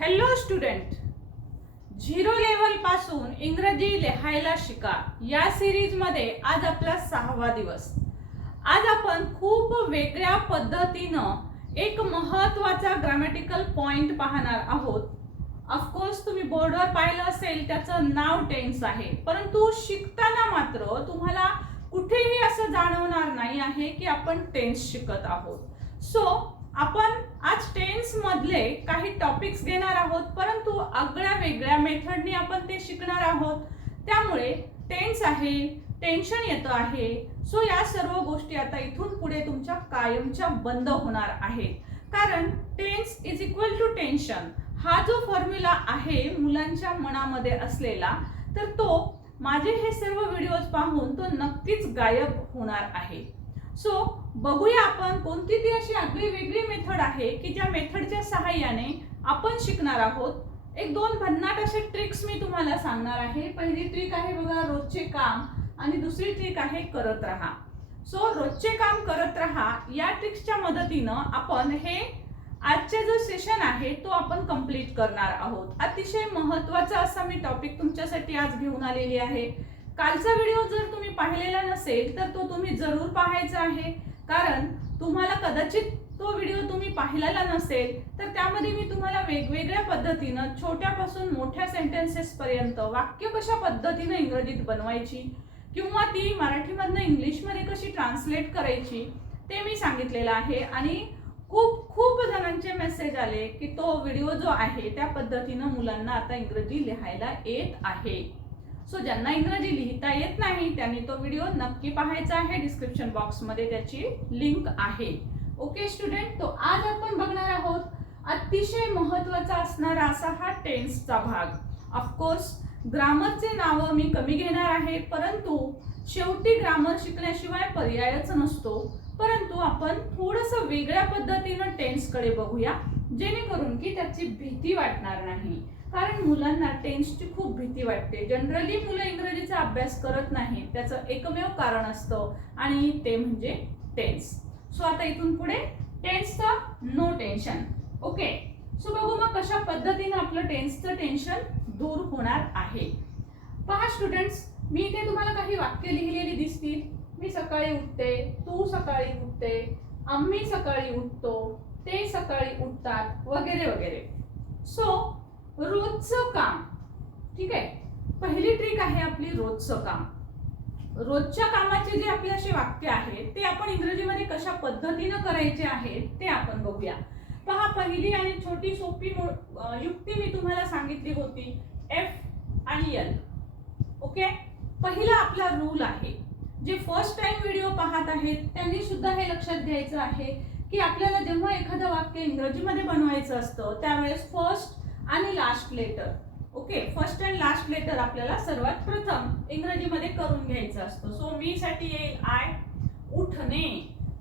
Hello student, zero level पासून इंग्रजी लिहायला शिका या सिरीज मध्ये आज आपला 6वा दिवस। आज आपण खूप वेगळ्या पद्धतीनं एक महत्त्वाचा ग्रामॅटिकल पॉइंट पाहणार आहोत। ऑफकोर्स तुम्ही बोर्डवर पाहिलं असेल, त्याचं नाव टेन्स आहे, परंतु शिकताना मात्र तुम्हाला कुठेही असं जाणवणार नाही आहे की आपण टेन्स शिकत आहोत। सो आपण आज टेन्स मधले काही टॉपिक्स घेणार आहोत, परंतु आगळ्या वेगळ्या मेथडने आपण ते शिकणार आहोत। त्यामुळे टेन्स आहे, टेन्शन येतं आहे, सो या सर्व गोष्टी आता इथून पुढे तुमच्या कायमच्या बंद होणार आहेत। कारण tense is equal to tension हा जो फॉर्म्युला आहे मुलांच्या मनामध्ये असलेला, तर तो माझे हे सर्व व्हिडिओज पाहून तो नक्कीच गायब होणार आहे। सो बघूया आपण कोणती ती अशी आगळी वेगळी मेथड आहे की ज्या मेथडच्या सहाय्याने आपण शिकणार आहोत। एक दोन भन्नाट असे ट्रिक्स मी तुम्हाला सांगणार आहे। पहिली ट्रिक आहे बघा, रोजचे काम, आणि दुसरी ट्रिक आहे करत राहा। सो रोजचे काम करत राहा या ट्रिक्सच्या मदतीनं आपण हे आजचे जो सेशन आहे तो आपण कंप्लीट करणार आहोत। अतिशय महत्त्वाचा असा मी टॉपिक तुमच्यासाठी आज घेऊन आलेली आहे। कालचा व्हिडिओ जर तुम्ही पाहिलेला नसेल तर तो तुम्ही जरूर पाहायचा आहे, कारण तुम्हाला कदाचित तो व्हिडिओ तुम्ही पाहिलेला नसेल तर त्यामध्ये मी तुम्हाला वेगवेगळ्या पद्धतीनं छोट्यापासून मोठ्या सेंटेन्सेस पर्यंत वाक्य कशा पद्धतीने इंग्रजीत बनवायची किंवा ती मराठीमधनं इंग्लिशमध्ये कशी ट्रान्सलेट करायची ते मी सांगितलेलं आहे। आणि खूप जणांचे मेसेज आले की तो व्हिडिओ जो आहे त्या पद्धतीनं मुलांना आता इंग्रजी लिहायला येत आहे। सो ज्यांना इंग्रजी लिहिता येत नाही त्यांनी तो व्हिडिओ नक्की पाहायचा आहे। डिस्क्रिप्शन बॉक्स मध्ये त्याची लिंक आहे। ओके स्टुडंट, तो आज आपण बघणार आहोत अतिशय महत्त्वाचा असणारा असा हा टेन्सचा भाग। ऑफकोर्स ग्रामरचे नाव मी कमी घेणार आहे, परंतु शेवटी ग्रामर शिकण्याशिवाय पर्यायच नसतो। परंतु आपण थोडंसं वेगळ्या पद्धतीनं टेन्सकडे बघूया, जेणेकरून की त्याची भीती वाटणार नाही। कारण मुलांना टेन्सची खूप भीती वाटते। जनरली मुलं इंग्रजीचा अभ्यास करत नाहीत, त्याचं एकमेव कारण असतं आणि ते म्हणजे टेन्स। सो आता इथून पुढे टेन्सचं नो टेन्शन। ओके, सो बघू मग कशा पद्धतीने आपलं टेन्सचं टेन्शन दूर होणार आहे। पहा स्टुडंट्स, मी इथे तुम्हाला काही वाक्य लिहिलेली दिसतील। मी सकाळी उठते, तू सकाळी उठते, आम्ही सकाळी उठतो, ते सकाळी उठतात, वगैरे वगैरे। सो रोजचं काम, ठीक आहे। पहिली ट्रिक आहे आपली रोजचं काम। रोजच्या कामाचे जे आपले असे वाक्य आहेत ते आपण इंग्रजीमध्ये कशा पद्धतीनं करायचे आहेत ते आपण बघूया। पहा, पहिली आणि छोटी सोपी युक्ती मी तुम्हाला सांगितली होती, एफ आणि एल। ओके, पहिला आपला रूल आहे, जे फर्स्ट टाइम व्हिडिओ पाहत आहेत त्यांनी सुद्धा हे लक्षात घ्यायचं आहे की आपल्याला जेव्हा एखादं वाक्य इंग्रजीमध्ये बनवायचं असतं त्यावेळेस फर्स्ट आणि last letter, okay, first and last letter आपल्याला सर्वात प्रथम इंग्रजीमध्ये करून घ्यायचं असतं। सो मी साठी येईल आय, उठणे।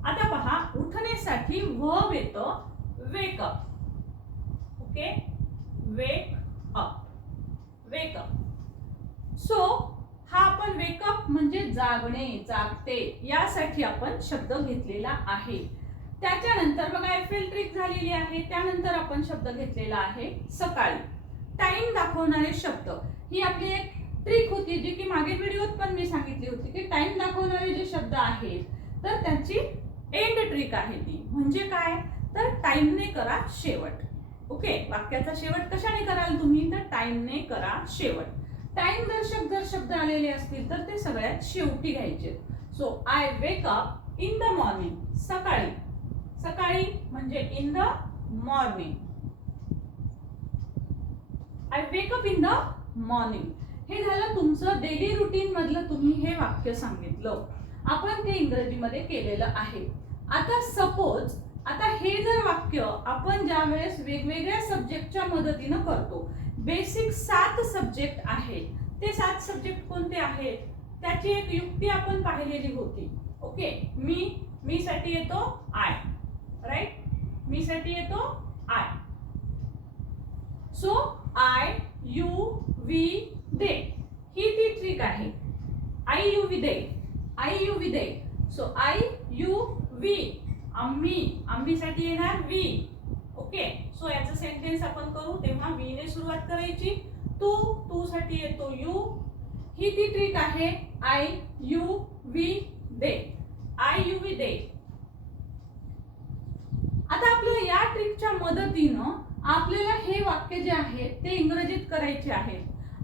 आता पहा, उठण्यासाठी वर्ब येतं wake up. Okay, wake up, wake up. So हा आपण वेक अप म्हणजे जागणे, जागते, यासाठी आपण शब्द घेतलेला आहे। त्याच्यानंतर बघा एफएल ट्रिक झालेली आहे। त्यानंतर आपण शब्द घेतलेला आहे सकाळी। टाइम दाखवणारे शब्द ही आपली एक ट्रिक होती, जी की मागील व्हिडिओत पण मी सांगितली होती की टाइम दाखवणारे जे शब्द आहेत तर त्यांची एंड ट्रिक आहे ती। म्हणजे काय, तर टाइमने करा शेवट। ओके, वाक्याचा शेवट कशाने कराल तुम्ही, तर टाइमने करा शेवट। टाइम दर्शक जर शब्द आलेले असतील तर ते सगळ्यात शेवटी घ्यायचे। So I wake up in the morning, सकाळी, सकाळी म्हणजे in the morning. I wake up in the morning. हे झालं तुमचं डेली रुटीन मधलं, तुम्ही हे वाक्य सांगितलं, आपण ते इंग्रजीमध्ये केलेलं आहे। आता सपोज आता हे जर वाक्य आपण ज्या वेळेस वेगवेगळ्या सब्जेक्टच्या मदतीनं करतो, बेसिक 7 सब्जेक्ट आहेत, ते 7 सब्जेक्ट कोणते आहेत त्याची एक युक्ती आपण पाहिलेली होती। ओके, मी साठी येतो आय, राईट, मी साठी येतो I. So I, you, we, they, ही ती ट्रिक आहे। I, you, we, they, I, you, we, they. So I, you, we, आम्ही, आम्ही साठी येणार वी। ओके, सो सो याचं सेंटेन्स आपण करू तेव्हा वी ने सुरुवात करायची. तू साठी येतो यू. ही ती ट्रिक आहे I you we they. I you we they. आता आपल्याला या ट्रिकच्या मदतीनं आपल्याला हे वाक्य जे आहे ते इंग्रजीत करायचे आहे.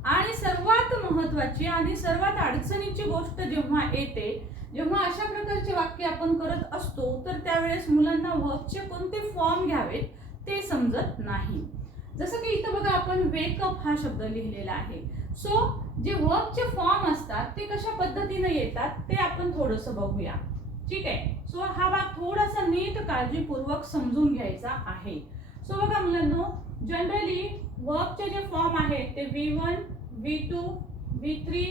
आणि सर्वात महत्वाची आणि सर्वात अडचणीची गोष्ट जेव्हा येते, जेव्हा अशा प्रकारचे वाक्य आपण करत असतो तर त्यावेळेस मुलांना वर्बचे कोणते फॉर्म घ्यावेत ते समजत नाही. जसं की इथं बघा आपण वेकअप हा शब्द लिहिलेला आहे. सो जे वर्बचे फॉर्म असतात ते कशा पद्धतीने येतात ते आपण थोडंसं बघूया. ठीक आहे. सो हा भाग थोडासा नीट काळजीपूर्वक समजून घ्यायचा आहे. सो बघा मुलांनो, जनरली वर्बचे जे फॉर्म आहेत ते V1, V2, V3,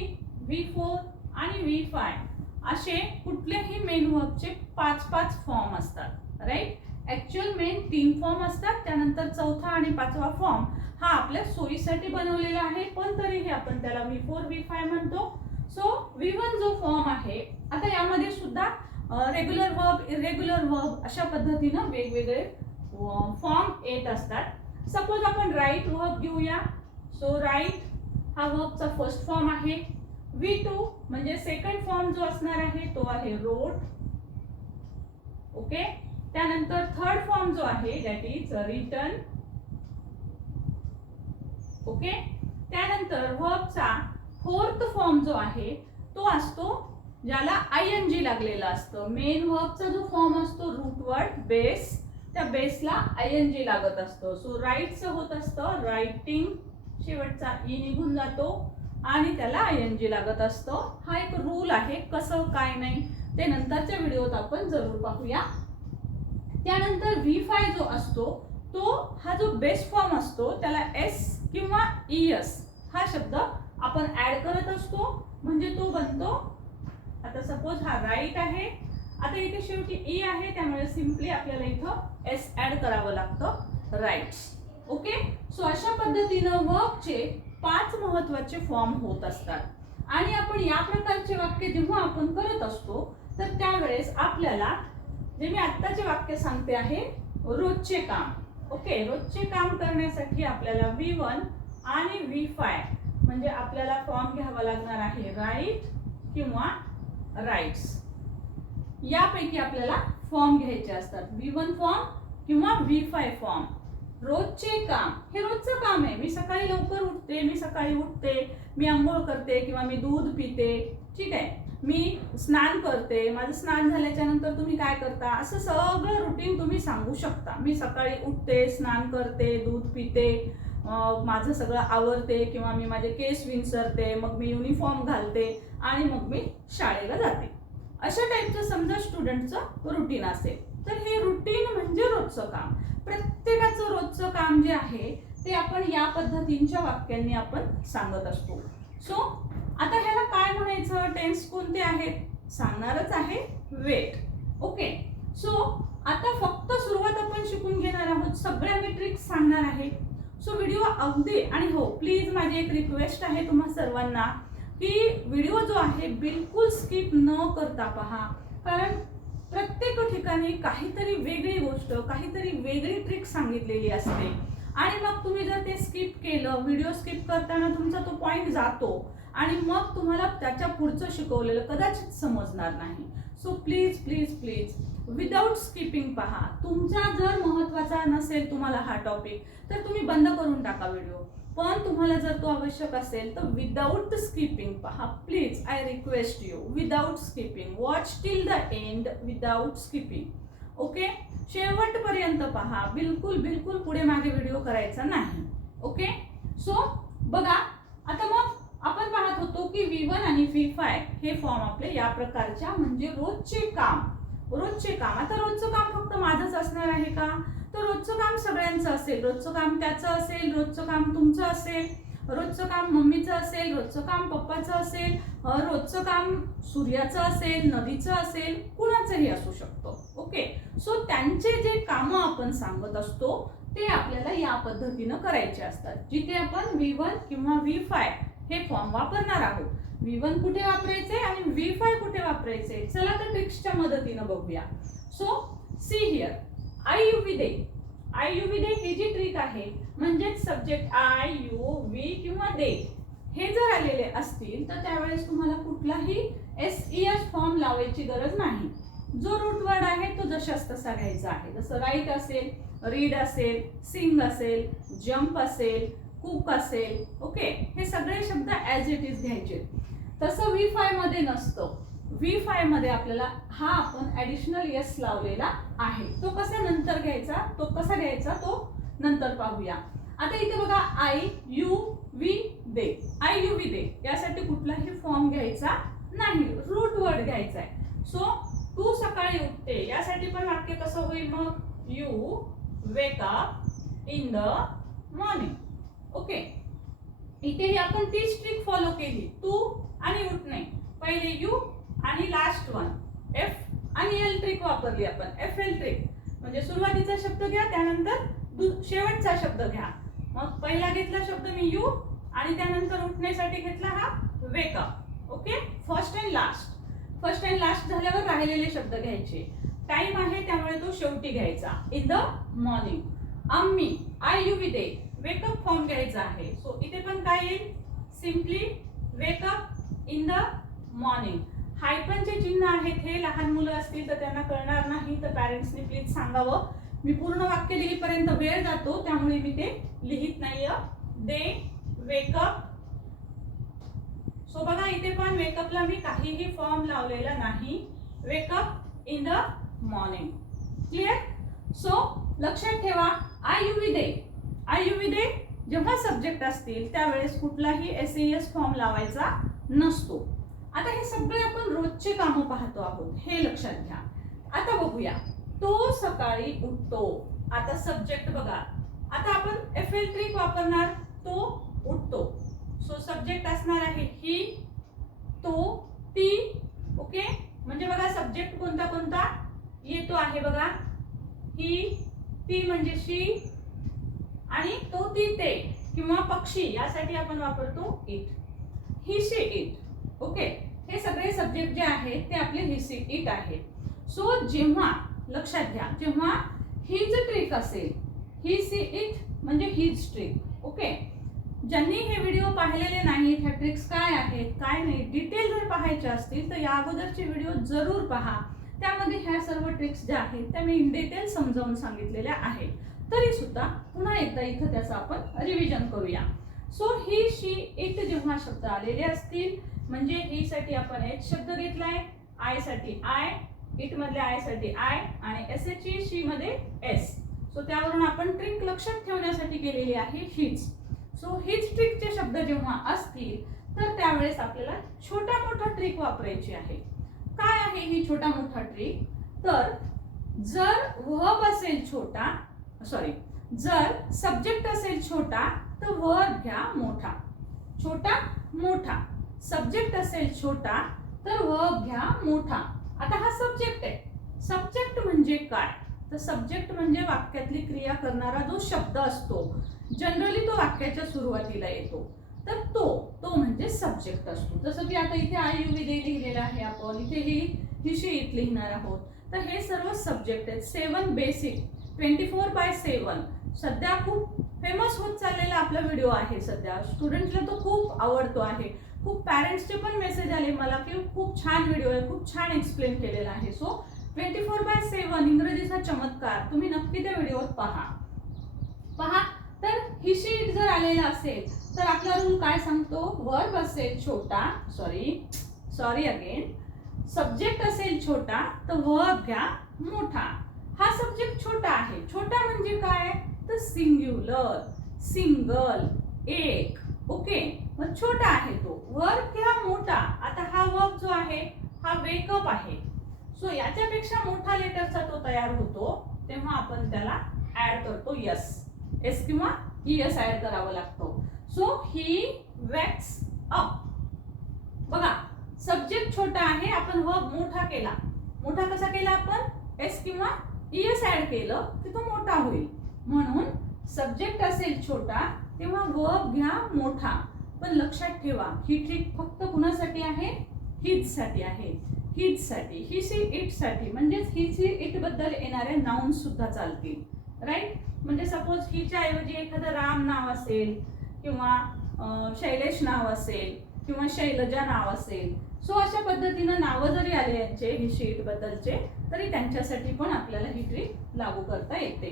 V4 आणि V5 असे कुठल्याही मेन वर्बचे 5-5 फॉर्म असतात. राईट. ऍक्च्युअल मेन 3 फॉर्म असतात, त्यानंतर चौथा आणि 5वा फॉर्म हा आपल्या सोयीसाठी बनवलेला आहे, पण तरीही आपण त्याला V4, V5 म्हणतो. सो V1 जो फॉर्म आहे, आता यामध्ये सुद्धा रेग्युलर वर्ब, इरेग्युलर वर्ब अशा पद्धतीनं वेगवेगळे फॉर्म येत असतात. सपोज आपण राईट वर्ब घेऊया. सो राईट हा वर्बचा फर्स्ट फॉर्म आहे. V2 म्हणजे सेकंड फॉर्म जो असणार आहे तो आहे रोट. ओके. त्यानंतर थर्ड फॉर्म जो आहे दॅट इज रिटन. ओके. त्यानंतर वर्बचा फोर्थ फॉर्म जो आहे तो असतो ज्याला ING लागलेला असतं. मेन वर्बचा जो फॉर्म असतो रूट वर्ड बेस, त्या बेसला ING लागत असतो. सो राईटचं होत असतं रायटिंग, शेवटचा ई निघून जातो आणि त्याला ING लागत असतं. हा एक रूल आहे, कसं काय नाही ते नंतरच्या व्हिडिओत आपण जरूर पाहूया. त्यानंतर V5 जो असतो तो हा जो बेस फॉर्म असतो त्याला S किंवा ES हा शब्द आपण ऍड करत असतो, म्हणजे तो बनतो. आता सपोज हा राईट आहे, आता इथे शेवटी ई आहे त्यामुळे सिंपली आपल्याला इथं S ऍड करावं लागतं, राईट्स. ओके. सो अशा पद्धतीनं वर्बचे 5 महत्त्वाचे फॉर्म होत असतात. आणि आपण या प्रकारचे वाक्य जेव्हा आपण करत असतो तर त्यावेळेस आपल्याला जे मी आत्ताचे वाक्य सांगते आहे रोजचे काम. ओके. रोजचे काम करण्यासाठी आपल्याला V1 आणि V5 म्हणजे आपल्याला फॉर्म घ्यावा लागणार आहे राईट किंवा राईट्स. यापैकी आपल्याला फॉर्म घ्यायचे असतात. V1 फॉर्म किंवा V5 फॉर्म. रोजचे काम हे रोजचं काम आहे. मी सकाळी लवकर उठते, मी सकाळी उठते, मी आंघोळ करते किंवा मी दूध पिते. ठीक आहे. मी स्नान करते, माझं स्नान झाल्याच्या नंतर तुम्ही काय करता, असं सगळं रुटीन तुम्ही सांगू शकता. मी सकाळी उठते, स्नान करते, दूध पिते, माझं सगळं आवरते किंवा मी माझे केस विंचरते, मग मी युनिफॉर्म घालते आणि मग मी शाळेला जाते. अशा टाईपचं समजा स्टुडंटचं रुटीन असेल तर हे रुटीन म्हणजे रोजचं काम. प्रत्येकाचं रोजचं काम जे आहे ते आपण या पद्धतींच्या वाक्यांनी आपण सांगत असतो. सो आता ह्याला काय म्हणायचं, टेन्स कोणते आहेत सांगणारच आहे, वेट. ओके. सो आता फक्त सुरुवात आपण शिकून घेणार आहोत, सगळ्या मी ट्रिक्स सांगणार आहे. सो व्हिडिओ अगदी, आणि हो प्लीज माझी एक रिक्वेस्ट आहे तुम्हा सर्वांना की व्हिडिओ जो आहे बिलकुल स्किप न करता पहा, कारण प्रत्येक ठिकाणी काहीतरी वेगळी गोष्ट, काहीतरी वेगळी ट्रिक सांगितलेली असते आणि मग तुम्ही जर ते स्किप केलं, व्हिडिओ स्किप करताना तुमचा तो पॉइंट जातो आणि मग तुम्हाला त्याच्या पुढचं शिकवलेलं कदाचित समजणार नाही. So please please please without skipping पहा. तुमचा जर महत्त्वाचा नसेल तुम्हाला हा टॉपिक तर तुम्ही बंद करून टाका व्हिडिओ, पण तुम्हाला जर तो आवश्यक असेल तर विदाउट स्किपिंग पहा please. I request you without skipping watch till the end without skipping. Okay. शेवटपर्यंत पहा, बिलकुल बिलकुल पुढे मागे व्हिडिओ करायचा नाही. ओके. सो बघा आता मग आपण पाहत होतो की V1 आणि V5 हे फॉर्म आपले या प्रकारच्या म्हणजे रोजचे काम. रोजचे काम, आता रोजचं काम फक्त माझंच असणार आहे का, तर रोजचं काम सगळ्यांचं असेल. रोजचं काम त्याचं असेल, रोजचं काम तुमचं असेल, रोजचं काम मम्मीचं असेल, रोजचं काम पप्पाचं असेल, रोजचं काम सूर्याचं असेल, नदीचं असेल, कुणाचंही असू शकतं. ओके. सो त्यांचे जे कामं आपण सांगत असतो ते आपल्याला या पद्धतीनं करायचे असतात, जिथे आपण V1 किंवा V5 हे फॉर्म वापरणार आहोत. V1 कुठे वापरायचे आणि V5 कुठे वापरायचे, चला तर ट्रिक्सच्या मदतीनं बघूया. So see here, I you we they. I you we they ही जी ट्रिक आहे म्हणजेच सब्जेक्ट आय यू वी किंवा दे हे जर आलेले असतील तर त्यावेळेस तुम्हाला कुठलाही एस फॉर्म लावायची गरज नाही. जो रूट वर्ड आहे तो जशास तसा घ्यायचा आहे. जसं राईट असेल, रीड असेल, सिंग असेल, जम्प असेल, कुक असेल. ओके, हे सगळे शब्द ॲज इट इज घ्यायचे. तसं V5 मध्ये नसतं. V5 मध्ये आपल्याला हा आपण ॲडिशनल एस लावलेला आहे. तो कसा नंतर घ्यायचा, तो नंतर पाहूया. आता इथे बघा I you we they, I you we they यासाठी कुठलाही फॉर्म घ्यायचा नाही, रूट वर्ड घ्यायचा आहे. सो तू सकाळी उठते यासाठी पण वाक्य कसं होईल मग, you wake up in the morning. Okay, इथेही आपण तीच ट्रिक फॉलो केली. तू आणि उठणे, पहिले यू आणि लास्ट वन एफ आणि एल ट्रिक वापरली आपण. एफ एल ट्रिक म्हणजे सुरुवातीचा शब्द घ्या, त्यानंतर शेवटचा शब्द घ्या. मग पहिला घेतला शब्द मी यू आणि त्यानंतर उठण्यासाठी घेतला हा wake up. Okay, first and last. First and last झाल्यावर राहिलेले शब्द घ्यायचे. टाइम आहे त्यामुळे तो शेवटी घ्यायचा. In the morning. आम्ही I you we they wake up form घ्यायचा आहे. सो इथे पण काय येईल, simply wake up in the morning. हायफनचे चिन्ह आहेत हे लहान मुलं असतील तर त्यांना कळणार नाही, तर पॅरेंट्सनी प्लीज सांगावं. मी पूर्ण वाक्य लिहिपर्यंत वेळ जातो त्यामुळे मी ते लिहित नाहीये. दे वेकअप. सो बघा इथे पण वेकअपला मी काहीही फॉर्म लावलेला नाही. Wake up in the morning. Clear? So लक्षात ठेवा, I you we they, I you we they जेव्हा सब्जेक्ट असतील त्यावेळेस कुठलाही एस फॉर्म लावायचा नसतो. आता हे सगळे आपण रोजचे कामं पाहतो आहोत, हे लक्षात घ्या. आता बघूया, तो सकाळी उठतो. आता सब्जेक्ट बघा, आता आपण एफ एल ट्रिक वापरणार. तो उठतो. सो सब्जेक्ट असणार आहे ही, तो, ती. ओके, म्हणजे बघा सब्जेक्ट कोणता कोणता येतो आहे बघा, ही, ती म्हणजे शी, आणि तो, ती, ते किंवा पक्षी यासाठी आपण वापरतो it. He, she, it. Okay, हे सगळे सब्जेक्ट जे आहेत ते आपले ही, सी, इट आहे. सो जेव्हा लक्षात घ्या, जेव्हा हीच ट्रिक असेल, ही, सी, इट म्हणजे हीच ट्रिक. ओके, ज्यांनी हे व्हिडिओ पाहिलेले नाहीत, ह्या ट्रिक्स काय आहेत काय नाही डिटेल जर पाहायचे असतील तर या अगोदरचे व्हिडिओ जरूर पहा. त्यामध्ये ह्या सर्व ट्रिक्स ज्या आहेत त्या मी इन डिटेल समजावून सांगितलेल्या आहेत. तरी सुद्धा पुन्हा एकदा इथं त्याचं आपण रिव्हिजन करूया. सो ही, शी, इट जेव्हा शब्द आलेले असतील म्हणजे ही साठी आपण एच शब्द घेतलाय, आय साठी आय, इट मधल्या आय साठी आय आणि एस एच शी मध्ये एस. सो त्यावरून आपण ट्रिक लक्षात ठेवण्यासाठी केलेली आहे हीच. सो हीच ट्रिकचे शब्द जेव्हा असतील तर त्यावेळेस आपल्याला छोटा मोठा ट्रिक वापरायची आहे. काय आहे ही छोटा मोठा ट्रिक, तर जर वर्ब असेल छोटा, सॉरी जर सब्जेक्ट असेल छोटा तर वर्ब घ्या मोठा. छोटा मोठा. सब्जेक्ट असेल छोटा तर वर्ब घ्या मोठा. आता हा सब्जेक्ट आहे. सब्जेक्ट म्हणजे काय, तर सब्जेक्ट म्हणजे वाक्यातली क्रिया करणारा जो शब्द असतो, जनरली तो वाक्याच्या सुरुवातीला येतो, तर तो म्हणजे सब्जेक्ट असतो. जसं की आता इथे आय यू वी दे लिहिलेलं आहे, आपण इथे ही शी इट लिहिणार आहोत. तर हे सर्व सब्जेक्ट आहेत. 7 बेसिक 24/7 सध्या खूप फेमस होत चाललेला आपला व्हिडिओ आहे. सध्या स्टुडंटला तो खूप आवडतो आहे. खूप पॅरेंट्सचे पण मेसेज आले मला की खूप छान व्हिडिओ आहे, खूप छान एक्सप्लेन केलेला आहे. सो 24/7 इंग्रजीचा चमत्कार तुम्ही नक्की त्या व्हिडिओत पहा. तर ही शी इट जर आलेला असेल तर आपला रूल काय सांगतो, वर्ब असेल छोटा, सॉरी अगेन, सब्जेक्ट असेल छोटा तर वर्ब घ्या मोठा. हा सब्जेक्ट छोटा आहे. छोटा म्हणजे काय, तर सिंग्युलर, सिंगल, एक. ओके, मग छोटा आहे तो. वर्ब घ्या मोठा. आता हा वर्ब जो आहे हा वेकअप आहे. सो याच्यापेक्षा मोठा लेटरचा तो तयार होतो तेव्हा आपण त्याला ऍड करतो यस. एस किंवा एस ऍड करावा लागतो. So he wakes up. बघा सब्जेक्ट छोटा आहे, आपण वर्ब मोठा केला. मोठा कसा केला आपण, एस किंवा एस ऍड केलं की तो मोठा होईल. म्हणून सब्जेक्ट असेल छोटा तेव्हा वर्ब घ्या मोठा. पण लक्षात ठेवा ही ट्रिक फक्त कुणासाठी आहे, हीच साठी आहे. हीच साठी, ही सी इट साठी, म्हणजेच ही सी इट बद्दल येणारे नाउन सुद्धा चालतील. राईट. म्हणजे सपोज हिच्या ऐवजी एखादं राम नाव असेल किंवा शैलेश नाव असेल किंवा शैलजा नाव असेल. सो अशा पद्धतीनं नावं जरी आले यांचे ही शीट बद्दलचे तरी त्यांच्यासाठी पण आपल्याला ही ट्रिक लागू करता येते.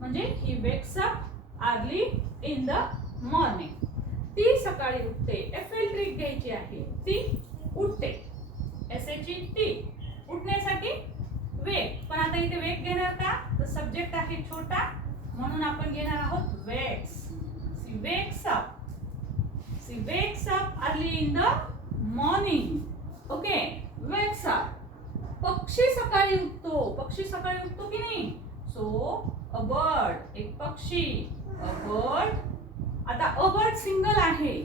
म्हणजे he wakes up early in the morning. ती सकाळी उठते. एफएल ट्रिक घ्यायची आहे. ती उठते. एसएची टी उठण्यासाठी वेग. पण आता इथे वेग घेणार का तर सब्जेक्ट आहे छोटा म्हणून आपण घेणार आहोत wakes. She wakes up. She wakes up early in the morning. Okay wakes up. पक्षी सकाळी उठतो. पक्षी सकाळी उठतो की नाही. सो अ बर्ड एक पक्षी. A bird. आता अ बर्ड सिंगल आहे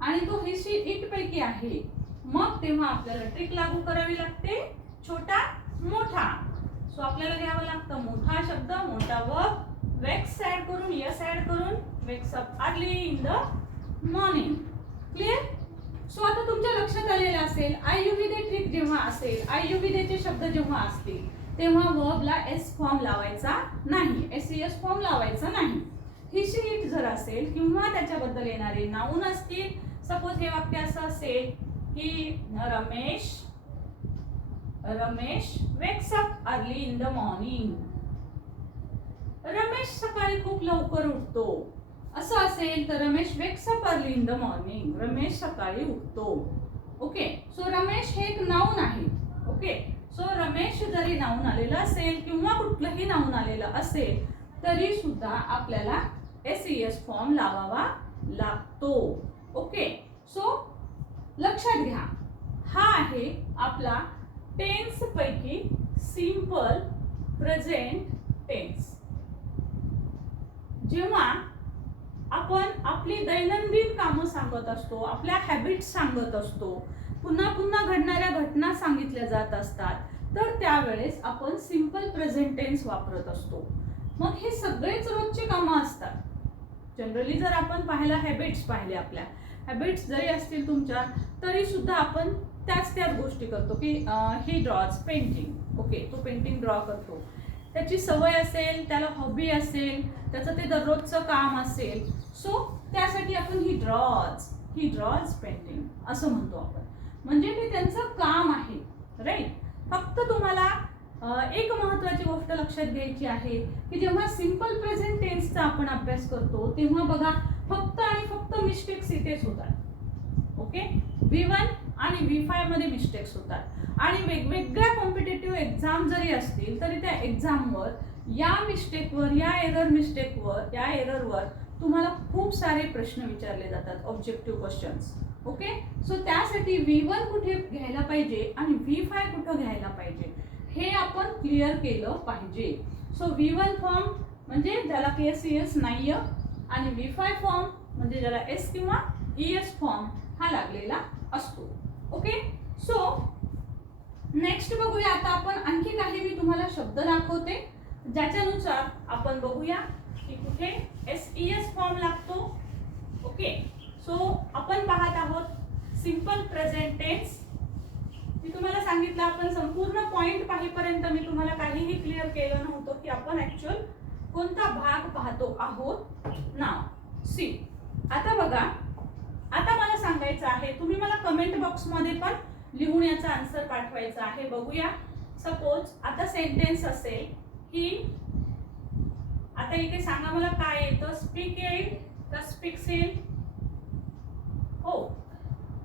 आणि तो हिशी इट पैकी आहे. मग तेव्हा आपल्याला ट्रिक लागू करावी लागते. छोटा मोठा. सो आपल्याला घ्यावं लागतं मोठा शब्द मोठा वर्ब वेक्स ऍड करून यस ऍड करून wax up early in the morning. Clear. So आता तुमच्या लक्षात आलेलं असेल आययुविदे ट्रिक जेव्हा असेल आययुविदेचे शब्द जेव्हा असतील तेव्हा वर्बला एस फॉर्म लावायचा नाही. एसईएस फॉर्म लावायचा नाही. हिशी इट जर असेल किंवा त्याच्याबद्दल येणारे नाऊन असतील. सपोज हे वाक्य असं असेल की Ramesh wax up early in the morning. Ramesh सकाळी खूप लवकर उठतो असं असेल तर Ramesh wax up early in the morning. Ramesh सकाळी उठतो. ओके. सो रमेश हे एक नाऊन आहे. ओके. सो रमेश जरी नाऊन आलेलं असेल किंवा कुठलंही नाऊन आलेलं असेल तरी सुद्धा आपल्याला एसईएस फॉर्म लावावा लागतो. ओके. सो लक्षात घ्या हा आहे आपला टेन्स पैकी सिंपल प्रेझेंट टेन्स. जेव्हा आपण आपली दैनंदिन कामं सांगत असतो आपल्या हॅबिट्स सांगत असतो पुन्हा पुन्हा घडणाऱ्या घटना सांगितल्या जात असतात तर त्यावेळेस आपण सिंपल प्रेझेंट टेन्स वापरत असतो. मग हे सगळेच रोजची कामं असतात. जनरली जर आपण पाहिला हॅबिट्स पाहिले आपल्या हॅबिट्स जरी असतील तुमच्या तरी सुद्धा आपण त्याच गोष्टी करतो की ही ड्रॉज पेंटिंग. ओके. तो पेंटिंग ड्रॉ करतो. त्याची सवय असेल त्याला हॉबी असेल त्याचं ते दररोजचं काम असेल. सो त्यासाठी आपण ही ड्रॉज पेंटिंग असं म्हणतो आपण. म्हणजे ते त्यांचं काम आहे. राईट. फक्त तुम्हाला एक महत्त्वाची गोष्ट लक्षात घ्यायची आहे की जेव्हा सिंपल प्रेझेंट टेन्सचा आपण अभ्यास करतो तेव्हा बघा फक्त आणि फक्त मिस्टेक्स इथेच होतात. ओके. V1 आणि V5 मध्ये मिस्टेक्स होतात आणि वेगवेगळ्या कॉम्पिटेटिव्ह एक्झाम जरी असतील तरी त्या एक्झामवर या एररवर तुम्हाला खूप सारे प्रश्न विचारले जातात. Objective questions. ओके. सो त्यासाठी V1 कुठे घ्यायला पाहिजे आणि V5 कुठं घ्यायला पाहिजे हे आपण क्लिअर केलं पाहिजे. सो V1 फॉर्म म्हणजे ज्याला KSES नाहीये आणि V5 फॉर्म म्हणजे ज्याला एस किंवा ES फॉर्म हा लागलेला असतो. ओके. सो नेक्स्ट बघूया आता आपण आणखी काही मी तुम्हाला शब्द दाखवते ज्याच्यानुसार आपण बघूया की कुठे SES फॉर्म लागतो. ओके. सो आपण पाहत आहोत सिंपल प्रेझेंट टेन्स. मी तुम्हाला सांगितलं आपण संपूर्ण पॉइंट पाहीपर्यंत मी तुम्हाला काहीही क्लिअर केलं नव्हतं की आपण ऍक्च्युअल कोणता भाग पाहतो आहोत. नाव सी. आता बघा आता मला सांगायचं आहे तुम्ही मला कमेंट बॉक्स मध्ये पण लिहून याचा आन्सर पाठवायचा आहे. बघूया. सपोज आता सेंटेन्स असेल ही आता इथे सांगा मला काय येतं. स्पीक येईल का स्पीक्स येईल. हो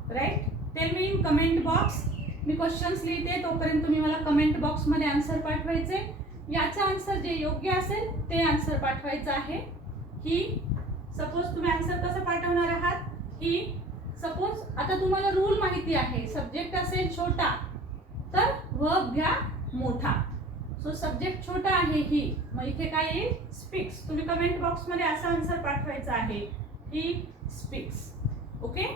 right. Tell me in comment box. मी क्वेश्चन्स लिहिते तोपर्यंत तुम्ही मला कमेंट बॉक्स मध्ये आन्सर पाठवायचे. याचा आन्सर जे योग्य असेल ते आन्सर पाठवायचं आहे. ही सपोज तुम्ही आन्सर कसं पाठवणार आहात ही सपोज आता तुम्हाला रूल माहिती आहे. सब्जेक्ट असेल छोटा तर वर्ब घ्या मोठा. सो सब्जेक्ट छोटा आहे ही मग इथे काय येईल स्पीक्स. तुम्ही कमेंट बॉक्स मध्ये असा आन्सर पाठवायचा आहे ही स्पीक्स. ओके.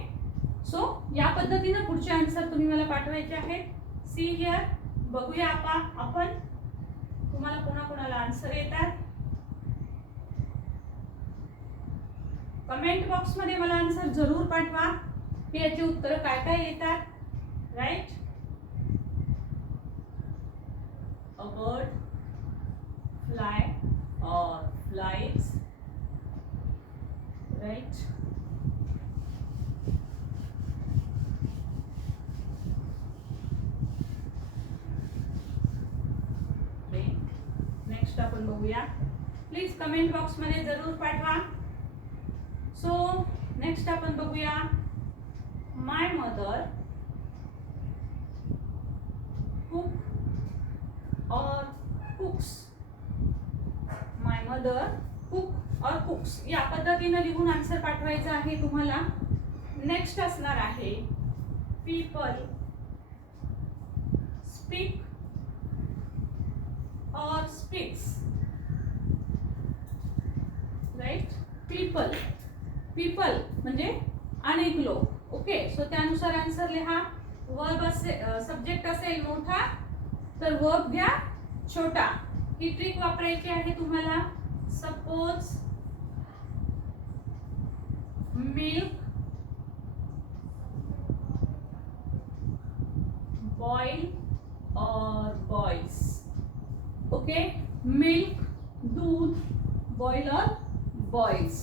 सो या पद्धतीने पुढचे आन्सर तुम्ही मला पाठवायचे आहेत. See here. बघूया आपण तुम्हाला कोणाला आन्सर येतात. कमेंट बॉक्स मध्ये मला आन्सर जरूर पाठवा की याची उत्तर काय काय येतात. राईट. अ बर्ड फ्लाय और फ्लाइज राईट. नेक्स्ट आपण बघूया. प्लीज कमेंट बॉक्स मध्ये जरूर पाठवा. सो नेक्स्ट आपण बघूया. माय मदर कुक और कुक्स. माय मदर कुक और कुक्स या पद्धतीने लिहून आन्सर पाठवायचा आहे तुम्हाला. नेक्स्ट असणार आहे पीपल स्पीक और स्पीक्स. राइट. पीपल पीपल म्हणजे अनेक लोक. ओके. सो त्यानुसार आन्सर लिहा. वर्ब असेल, सब्जेक्ट असेल मोठा तर वर्ब घ्या छोटा. ही ट्रिक वापरायची आहे तुम्हाला. सपोज मिल्क बॉईल और बॉइल्स. ओके. मिल्क दूध बॉईल और बॉइल्स.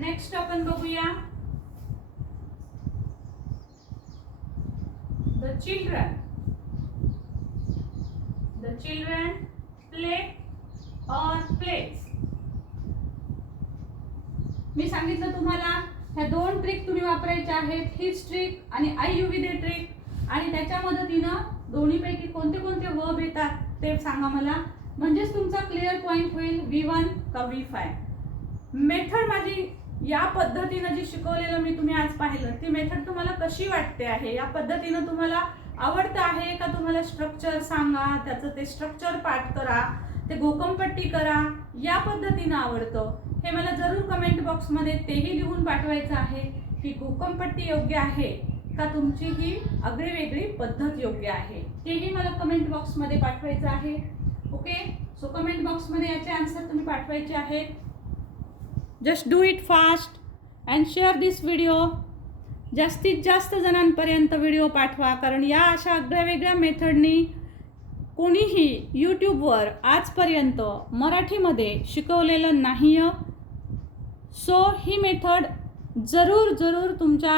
नेक्स्ट आपण बघूया. द चिल्ड्रन प्ले और प्लेज. मी सांगितलं तुम्हाला ह्या दोन ट्रिक तुम्ही वापरायच्या आहेत. हीच ट्रिक आणि आय यू विथ ट्रिक. आणि त्याच्या मदतीनं दोन्हीपैकी कोणते कोणते वर्ब येतात ते सांगा मला. म्हणजेच तुमचा क्लिअर पॉइंट होईल V1 का V5. मेथड माझी या पद्धतीनं जी शिकवलेलं मी तुम्ही आज पाहिलं ती मेथड तुम्हाला कशी वाटते आहे. या पद्धतीनं तुम्हाला आवडतं आहे का. तुम्हाला स्ट्रक्चर सांगा, त्याचं ते स्ट्रक्चर पाठ करा, ते घोकमपट्टी करा. या पद्धतीनं आवडतं हे मला जरूर कमेंट बॉक्समध्ये तेही लिहून पाठवायचं आहे की घोकमपट्टी योग्य आहे का तुमची ही आगळी वेगळी पद्धत योग्य आहे. तेही मला कमेंट बॉक्समध्ये पाठवायचं आहे. ओके. सो कमेंट बॉक्समध्ये याचे आन्सर तुम्ही पाठवायचे आहेत. Just do it fast and share this video. जास्तीत जास्त जणांपर्यंत व्हिडिओ पाठवा. कारण या अशा आगळ्या वेगळ्या मेथडनी कोणीही यूट्यूबवर आजपर्यंत मराठीमध्ये शिकवलेलं नाही. सो ही मेथड जरूर जरूर तुमच्या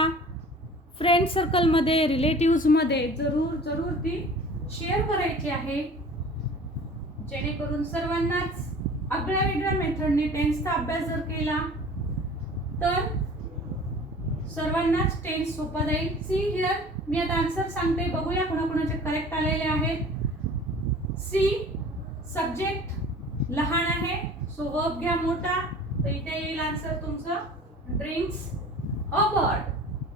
फ्रेंड सर्कलमध्ये, रिलेटिव्समध्ये जरूर ती शेअर करायची आहे. जेणेकरून सर्वांनाच आगळ्या वेगळ्या मेथडने टेन्सचा अभ्यास जर केला तर सर्वांनाच टेन्स सोपा जाईल. सी हिअर मी आता आन्सर सांगते. बघूया कोणाकोणाचे करेक्ट आलेले आहेत. सी सब्जेक्ट लहान आहे सो वर्ब घ्या मोठा. तर इथे येईल आन्सर तुमचं drinks a bird.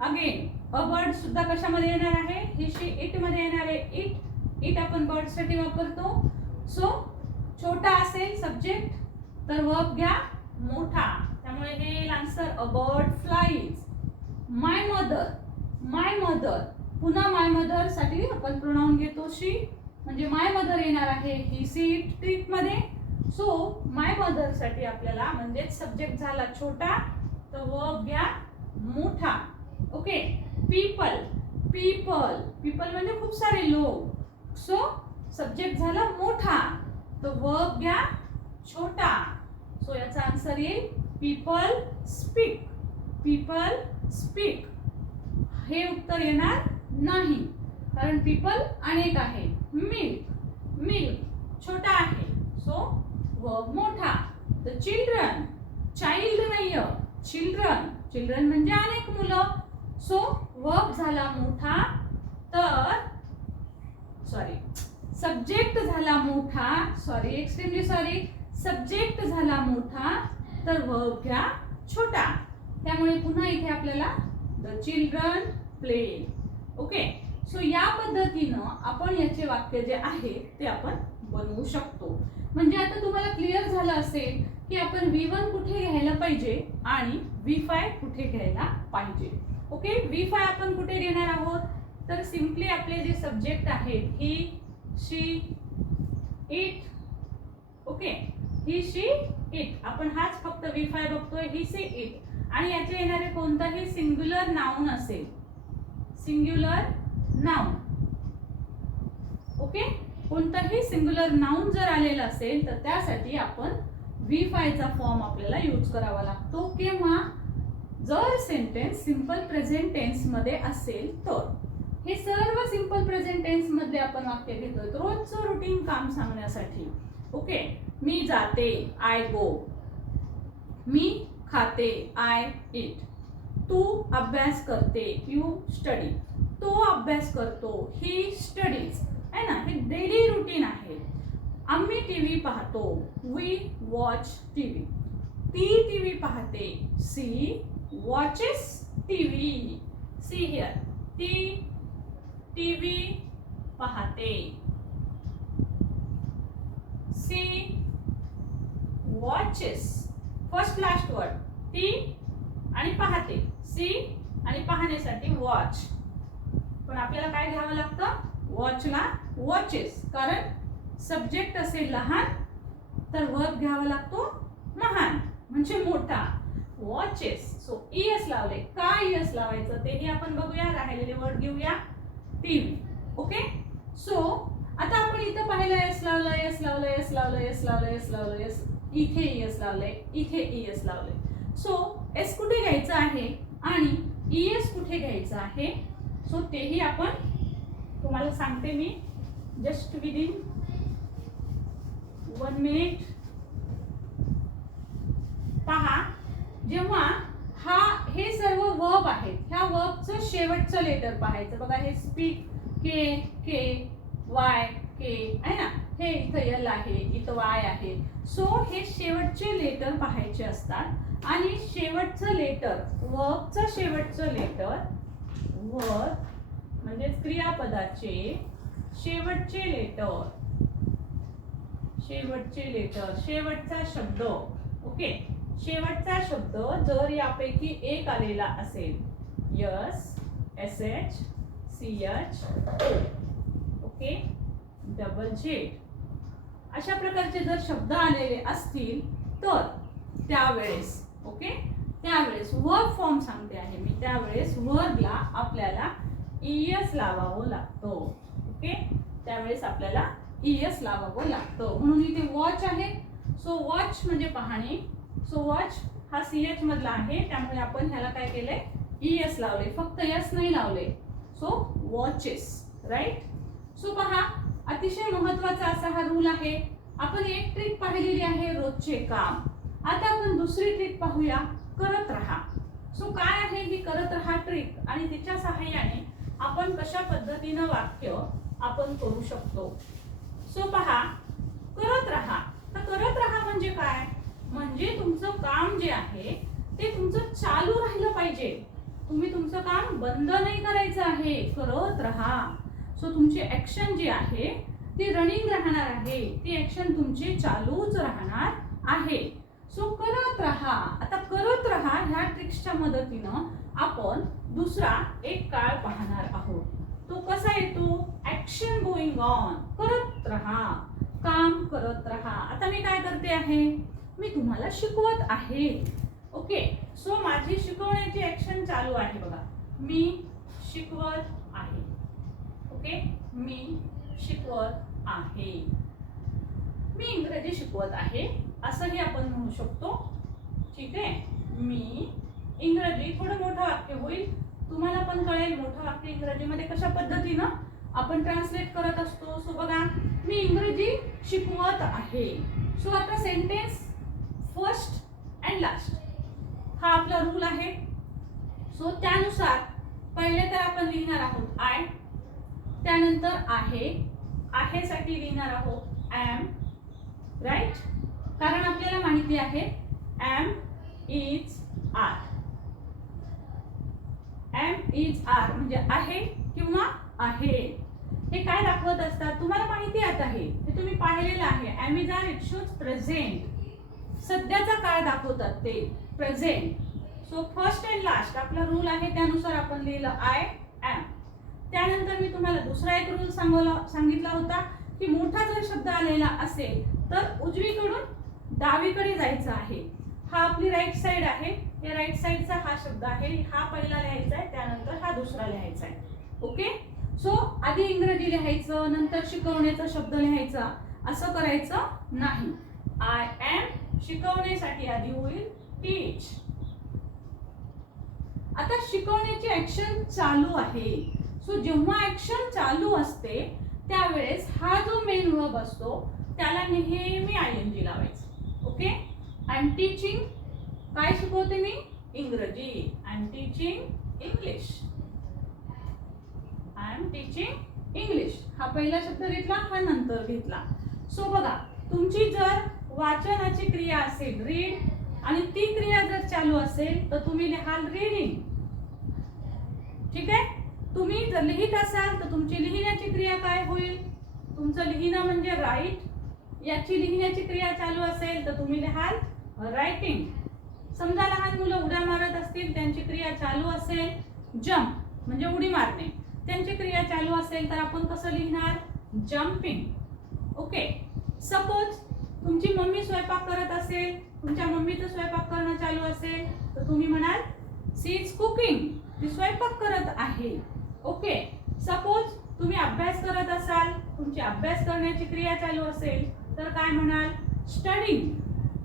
Again a bird सुद्धा कशामध्ये येणार आहे. ही शी इट मध्ये येणार आहे. इट आपण बर्ड साठी वापरतो. सो छोटा असेल सब्जेक्ट तर वर्ब घ्या मोठा. त्यामुळे हे येईल answer a bird flies. My mother पुन्हा माय मदर साठी आपण प्रोनाउन घेतो शी. म्हणजे माय मदर येणार आहे ही सी इट ट्रिक मध्ये. सो माय मदर साठी आपल्याला म्हणजे सब्जेक्ट झाला छोटा तर वर्ब घ्या मोठा. ओके. पीपल म्हणजे खूप सारे लोक. सो सब्जेक्ट झाला मोठा तर वर्ब घ्या छोटा. सो याचा आन्सर येईल पीपल स्पीक. हे उत्तर येणार नाही कारण पीपल अनेक आहे. मिल्क छोटा आहे सो वर्ब मोठा. द चाइल्ड नाही चिल्ड्रन म्हणजे अनेक मुलं. सो वर्ब झाला मोठा तर सब्जेक्ट झाला मोठा. Extremely sorry. सब्जेक्ट झाला मोठा तर वर्ब घ्या छोटा. त्यामुळे पुन्हा इथे आपल्याला the children play. Okay. So या पद्धतीनं आपण याचे वाक्य जे आहे ते आपण बनवू शकतो. म्हणजे आता तुम्हाला क्लिअर झालं असेल की आपण V1 कुठे घ्यायला पाहिजे आणि V5 कुठे घ्यायला पाहिजे. ओके. V5 आपण कुठे घेणार आहोत तर सिम्पली आपले जे सब्जेक्ट आहेत he she it. Okay. He she it आपण हाच फक्त V5 बघतोय. ही सी इट आणि याचे येणारे कोणताही सिंग्युलर नाउन असेल. ओके. कोणताही सिंग्युलर नाउन जर आलेला असेल तर त्यासाठी आपण V5 चा फॉर्म आपल्याला यूज करावा लागतो केव्हा, जर सेंटेन्स सिंपल प्रेझेंट टेन्स मध्ये असेल तर. हे सर्व सिंपल प्रेझेंट टेन्स मध्ये आपण वाक्य घेतोय रोजचं रुटीन काम सांगण्यासाठी. ओके, मी जाते, आय गो. मी खाते, आय ईट. तू अभ्यास करते, यू स्टडी. तो अभ्यास करतो, ही स्टडीज. है ना, हे डेली रुटीन आहे. आम्ही टीव्ही पाहतो, वी वॉच टीव्ही. ती टीव्ही पाहते, she watches TV. See here, ती टीव्ही पाहते, she watches. First last word, ती आणि पाहते, सी आणि पाहण्यासाठी वॉच. पण आपल्याला काय घ्यावं लागतं, वॉचला वॉचेस, कारण सब्जेक्ट असेल लहान तर वर्ब घ्यावा लागतो महान म्हणजे मोठा, वॉचेस. सो ईएस लावले. काय ईएस लावायचं तेही आपण बघूया. राहिलेले वर्ड घेऊया. टीव्ही. ओके, सो आता आपण इथं पाहिलं एस लावलं, एस लावलं, एस लावलं, एस लावलं, एस लावलं, एस. इथे ईएस लावलंय, इथे ईएस लावलंय. सो एस कुठे घ्यायचं आहे आणि ईएस कुठे घ्यायचं आहे, सो तेही आपण तुम्हाला सांगते मी जस्ट विदिन 1 मिनिट. पहा, जेव्हा हे सर्व वर्ब आहेत, ह्या वर्बचं शेवटचं लेटर पाहायचं. बघा, हे स्पीक, के, के, वाय, के आहे ना. हे इथं एल आहे, इथं वाय आहे. सो हे शेवटचे लेटर पाहायचे असतात आणि शेवटचं लेटर, वर्बचं शेवटचं लेटर, वर्ब म्हणजे क्रियापदाचे शेवटचे लेटर, शेवटचे लेटर, शेवटचा शब्द. ओके, शेवटचा शब्द जर यापैकी एक आलेला असेल, yes, S H, C H, okay, double Z, अशा प्रकारचे जर शब्द आलेले असतील तर त्यावेळेस, ओके, त्यावेळेस वर्ब फॉर्म सांगते आहे मी, त्यावेळेस वर्बला आपल्याला ईएस लावावं लागतो. ओके, त्यावेळेस आपल्याला ईएस लावावं लागतं. म्हणून इथे वॉच आहे. सो वॉच म्हणजे पाहणे. सो वॉच हा सीएच मधला आहे, त्यामुळे आपण ह्याला काय केलंय, ईएस लावले. फक्त एस नाही लावले. So watches, right. सो पहा, अतिशय महत्वाचा असा हा रूल आहे. आपण एक ट्रिक पाहिलेली आहे, रोजचे काम. आता आपण दुसरी ट्रिक पाहूया, करत राहा. सो काय आहे ही करत राहा ट्रिक आणि तिच्या सहाय्याने आपण कशा पद्धतीनं वाक्य आपण करू शकतो. सो पहा, करत राहा. तर करत राहा म्हणजे काय, म्हणजे तुमचं काम जे आहे ते तुमचं चालू राहिलं पाहिजे. तुम्ही तुमचं काम बंद नाही करायचं आहे, करत राहा. सो तुमची ऍक्शन जी आहे ती रनिंग राहणार आहे, ती ऍक्शन तुमची चालूच राहणार आहे. सो करत राहा. आता करत राहा ह्या ट्रिक्सच्या मदतीनं आपण दुसरा एक काळ पाहणार आहोत. तो कसा येतो, ऍक्शन गोइंग ऑन. करत राहा, काम करत राहा. आता मी काय करते आहे, मी तुम्हाला शिकवत आहे. ओके, सो माझी शिकवण्याची ऍक्शन चालू आहे. बघा, मी शिकवत आहे. ओके, मी शिकवत आहे. मी इंग्रजी शिकवत आहे असंही आपण म्हणू शकतो. ठीक आहे, मी इंग्रजी, थोडं मोठं वाक्य होईल, तुम्हाला पण कळेल मोठं वाक्य इंग्रजीमध्ये कशा पद्धतीनं आपण ट्रान्सलेट करत असतो. सो बघा, मी इंग्रजी शिकवत आहे. सो आता सेंटेन्स फर्स्ट अँड लास्ट हा आपला रूल आहे. सो त्यानुसार पहिले तर आपण लिहिणार आहोत आय, त्यानंतर आहे, आहे साठी लिहिणार आहोत एम, राईट, कारण आपल्याला माहिती आहे am is are. Am is are म्हणजे आहे किंवा आहे. हे काय दाखवत असतात तुम्हाला माहिती आता हे तुम्ही पाहिलेलं आहे. Am is are it shows present, सध्याचा काळ दाखवतात ते present. So first and last आपला रूल आहे, त्यानुसार आपण लिहिलं आय एम. त्यानंतर मी तुम्हाला दुसरा एक रूल सांगितला होता की मोठा जर शब्द आलेला असेल तर उजवीकडून डावीकडे जायचं आहे. हा आपली राईट साइड आहे, हे राईट साइडचा हा शब्द आहे, हा पहिला लिहायचा आहे, त्यानंतर हा दुसरा लिहायचा आहे. ओके, सो आधी इंग्रजी लिहायचं, नंतर शिकवण्याचा शब्द लिहायचा, असं करायचं नाही. आय एम शिकवण्यासाठी आधी होईल टीच. आता शिकवण्याची ऍक्शन चालू आहे. सो जेव्हा ऍक्शन चालू असते त्यावेळेस हा जो मेन वर्ब असतो त्याला नेहमी आयएनजी लावायचं. ओके. आय एम टीचिंग, काय शिकवते मी? इंग्रजी. I am teaching English. I am teaching English. हा पहिला शब्द घेतला, हा नंतर घेतला. सो बघा, तुमची जर वाचनाची क्रिया असेल रीड आणि ती क्रिया जर चालू असेल तर तुम्ही लिहाल रीडिंग. ठीक आहे. तुम्ही जर लिहित असाल तर तुमची लिहिण्याची क्रिया काय होईल? तुमचं लिहिणं म्हणजे राईट. याची लिहिण्याची क्रिया चालू असेल तर तुम्ही लिहाल रायटिंग. समजा लहान मुलं उड्या मारत असतील, त्यांची क्रिया चालू असेल जंप म्हणजे उडी मारणे, त्यांची क्रिया चालू असेल तर आपण कसं लिहिणार? जम्पिंग. ओके. सपोज तुमची मम्मी स्वयंपाक करत असेल, तुमच्या मम्मीचं स्वयंपाक करणं चालू असेल तर तुम्ही म्हणाल शी इज कुकिंग, ती स्वयंपाक करत आहे. ओके. सपोज तुम्ही अभ्यास करत असाल, तुमची अभ्यास करण्याची क्रिया चालू असेल तर काय म्हणाल? स्टडींग.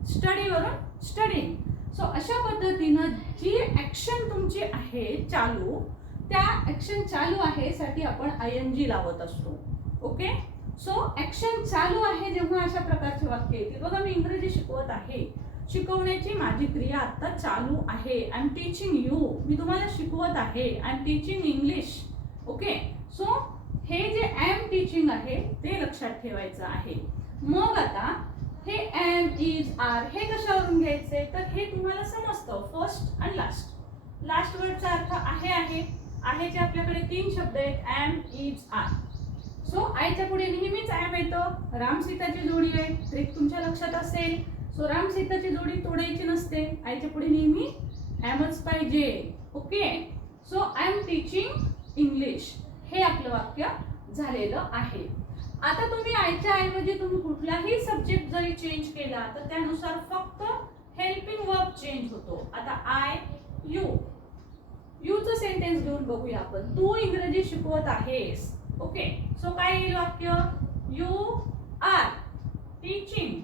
स्टडी वरून स्टडींग. सो अशा पद्धतीनं जी ऍक्शन तुमची आहे चालू, त्या ऍक्शन चालू आहे साठी आपण आयएनजी लावत असतो. ओके. सो ऍक्शन चालू आहे जेव्हा अशा प्रकारचे वाक्य येतील. बघा, मी इंग्रजी शिकवत आहे, शिकवण्याची माझी क्रिया आता चालू आहे. आय एम टीचिंग यू, मी तुम्हाला शिकवत आहे. I am teaching English. Okay. So हे जे आय एम टीचिंग आहे ते लक्षात ठेवायचं आहे. मग आता हे एम, इज, आर हे कशावरून घ्यायचे तर हे तुम्हाला समजतं. फर्स्ट आणि लास्ट. लास्ट वर्डचा अर्थ आहे. आहेचे आपल्याकडे 3 शब्द आहेत, एम, इज, आर. सो आयच्या पुढे नेहमीच एम येतं. राम सीताची जोडी आहे, ट्रिक तुमच्या लक्षात असेल. सो राम सीताची जोडी तोडायची नसते, आयच्या पुढे नेहमी एमच पाहिजे. Okay. So I am teaching English हे आपलं वाक्य झालेलं आहे. आता तुम्ही आयच्या ऐवजी तुम्ही कुठलाही सब्जेक्ट जरी चेंज केला तर त्यानुसार फक्त हेल्पिंग वर्ब चेंज होतो. आता आय, यू. यूचं सेंटेन्स घेऊन बघूया आपण. तू इंग्रजी शिकवत आहेस. ओके. सो काय येईल वाक्य? You are teaching.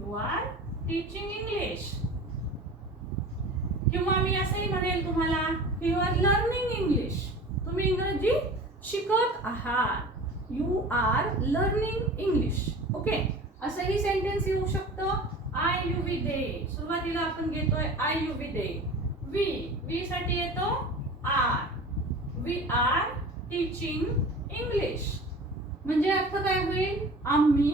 You are teaching English. किंवा मी असंही म्हणेल तुम्हाला, यू आर लर्निंग इंग्लिश. तुम्ही इंग्रजी शिकत आहात. You are learning English. Okay. असंही सेंटेन्स येऊ शकतं. I you we they. सुरुवातीला आपण घेतोय I you we they. We साठी येतो are. We are teaching English. म्हणजे अर्थ काय होईल? आम्ही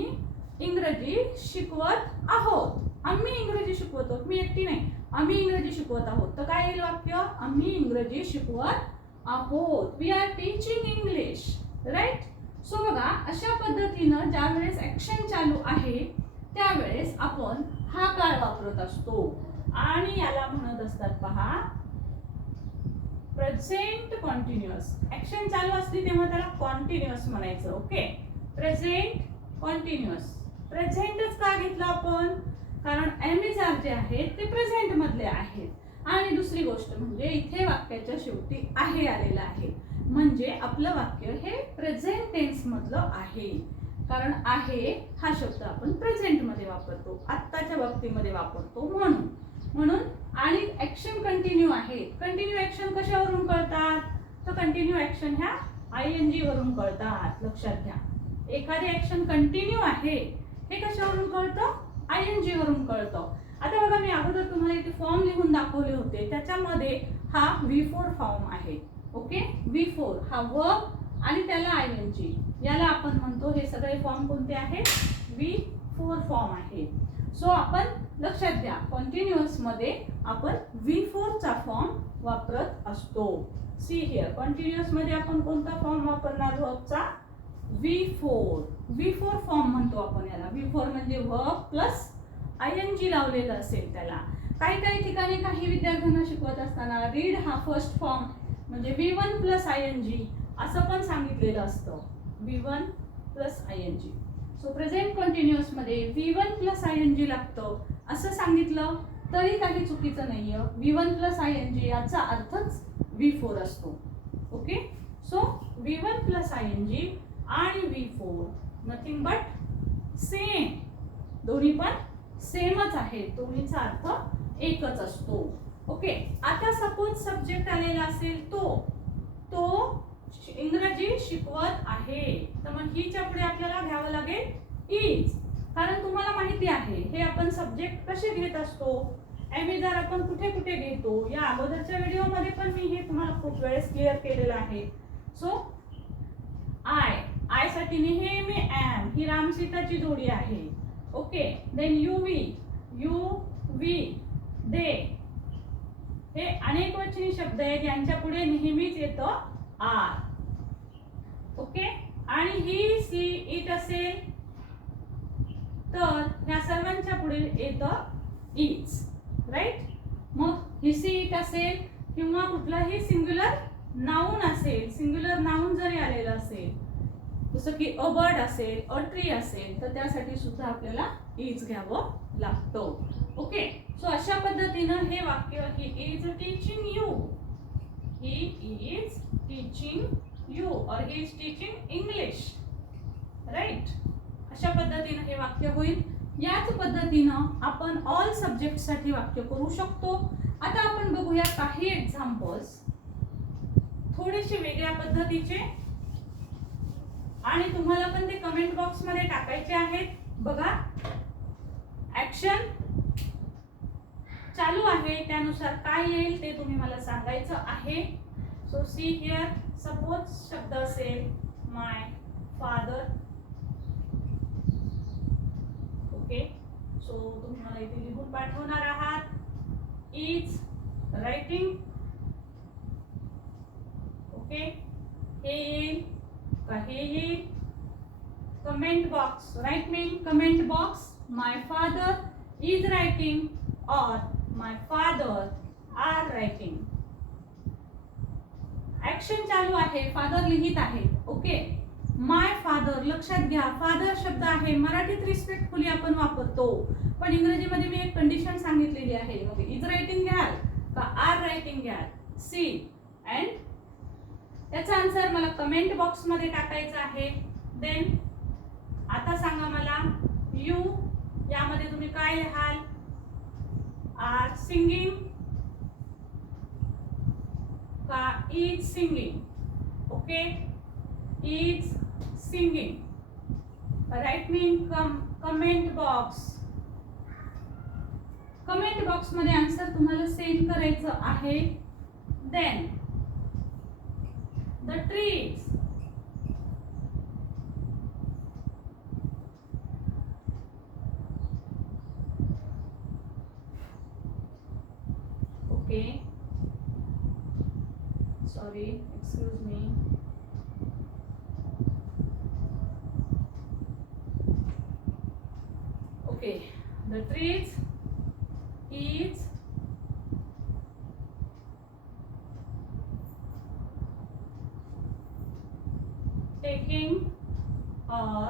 इंग्रजी शिकवत आहोत. आम्ही इंग्रजी शिकवत आहोत, मी एकटी नाही, आम्ही इंग्रजी शिकवत आहोत. तर काय येईल वाक्य? आम्ही इंग्रजी शिकवत आहोत. We are teaching English. Right. So बघा, अशा पद्धतीनं ज्या वेळेस ऍक्शन चालू आहे त्यावेळेस आपण हा काळ वापरत असतो आणि याला म्हणत असतात पहा प्रेझेंट कॉन्टिन्युअस. ऍक्शन चालू असली तेव्हा त्याला कॉन्टिन्युअस म्हणायचं. ओके. प्रेझेंट कॉन्टिन्युअस. प्रेझेंटच का घेतलं आपण? कारण एमएसआर जे आहेत ते प्रेझेंट मधले आहेत. आणि दुसरी गोष्ट म्हणजे इथे वाक्याच्या शेवटी आहे आलेलं आहे, म्हणजे आपलं वाक्य हे प्रेझेंट टेन्स मधलं आहे. कारण आहे हा शब्द आपण प्रेझेंट मध्ये वापरतो, आत्ताच्या बाबतीमध्ये वापरतो म्हणून. आणि ऍक्शन कंटिन्यू आहे. कंटिन्यू ऍक्शन कशावरून कळतात? तर कंटिन्यू ऍक्शन ह्या आयएनजी वरून कळतात. लक्षात घ्या, एखादी ऍक्शन कंटिन्यू आहे हे कशावरून कळतं? आयएनजी वरून कळतं. आता बघा, मी अगोदर तुम्हाला इथे फॉर्म लिहून दाखवले होते, त्याच्यामध्ये हा V4 फॉर्म आहे. ओके. V4 हा वर्ब आणि त्याला आयएनजी, याला आपण म्हणतो. हे सगळे फॉर्म कोणते आहेत? V4 फॉर्म आहे. सो आपण लक्षात घ्या, कॉन्टिन्युअस मध्ये आपण V4 चा फॉर्म वापरत असतो. सी हिअर, कॉन्टिन्युअस मध्ये आपण कोणता फॉर्म वापरणार? वर्बचा V4. V4 फॉर्म म्हणतो आपण याला. V4 म्हणजे वर्ब प्लस आयएनजी लावलेलं असेल त्याला. काही ठिकाणी काही विद्यार्थ्यांना शिकवत असताना रीड हा फर्स्ट फॉर्म म्हणजे V1 प्लस आयएनजी असं पण सांगितलेलं असतं. V1 plus आयएनजी. सो प्रेझेंट कॉन्टिन्युअस मध्ये V1 प्लस आयएनजी लागतं असं सांगितलं तरी काही चुकीचं नाहीये. V1 प्लस आयएनजी याचा अर्थच V4 असतो. ओके. सो V1 प्लस आयएनजी आणि V4 नथिंग बट सेम. दोन्ही पण सेमच आहे, दोन्हीचा अर्थ एकच असतो. ओके, आता सपोज सब्जेक्ट आलेला असेल तो इंग्रजी शिकवत आहे, तर मग हिच्या पुढे आपल्याला घ्यावं लागेल इज, कारण तुम्हाला माहिती आहे हे आपण सब्जेक्ट कसे घेत असतो. जर आपण कुठे कुठे घेतो, या अगोदरच्या व्हिडिओ मध्ये पण मी हे तुम्हाला खूप वेळेस क्लिअर केलेलं आहे. सो आय साठी नेहमी एम, ही राम सीताची जोडी आहे. ओके, देन यू वी दे, हे अनेक वचनी शब्द आहेत, यांच्या पुढे नेहमीच येतं आर. ओके, आणि ही सी इट असेल तर ह्या सर्वांच्या पुढे येतं इज. राईट, मग ही सी इट असेल किंवा कुठलाही सिंग्युलर नाउन असेल, सिंग्युलर नाउन जरी आलेलं असेल, जसं की अ बर्ड असेल, अ ट्री असेल, तर त्यासाठी सुद्धा आपल्याला इज घ्यावं लागतं. ओके, सो अशा पद्धतीनं हे वाक्य, he is teaching you, he is teaching you, और he is teaching English. Right, अशा पद्धतीनं हे वाक्य होईल. याच पद्धतीनं आपण ऑल सब्जेक्ट साठी वाक्य करू शकतो. आता आपण बघूया काही एक्झाम्पल्स थोडेसे वेगळ्या पद्धतीचे, आणि तुम्हाला पण ते कमेंट बॉक्स मध्ये टाकायचे आहेत. बघा, ऍक्शन चालू आहे, त्यानुसार काय येईल ते तुम्ही मला सांगायचं आहे. सो सी हिअर, सपोज शब्द असेल माय फादर. ओके, सो तुम्ही मला इथे लिहून पाठवणार आहात इज रायटिंग. ओके, हे येईल का हे येईल. Comment box, right me in comment box my father is writing और माय फादर आर रायटिंग. ऍक्शन चालू आहे, फादर लिहित आहे. ओके, माय फादर, लक्षात घ्या फादर शब्द आहे, मराठीत रिस्पेक्टफुली आपण वापरतो, पण इंग्रजीमध्ये मी एक कंडिशन सांगितलेली आहे. मग इज रायटिंग घ्याल का आर रायटिंग घ्याल. सी अँड याचा आन्सर मला कमेंट बॉक्स मध्ये टाकायचा आहे. देन आता सांगा मला यू, यामध्ये तुम्ही काय लिहाल. आर सिंगिंग का is singing. Okay, is singing. Write me in comment box. Comment box मध्ये आन्सर तुम्हाला सेंड करायचं आहे. Then the trees. Okay, sorry, excuse me. Okay, the trees is taking or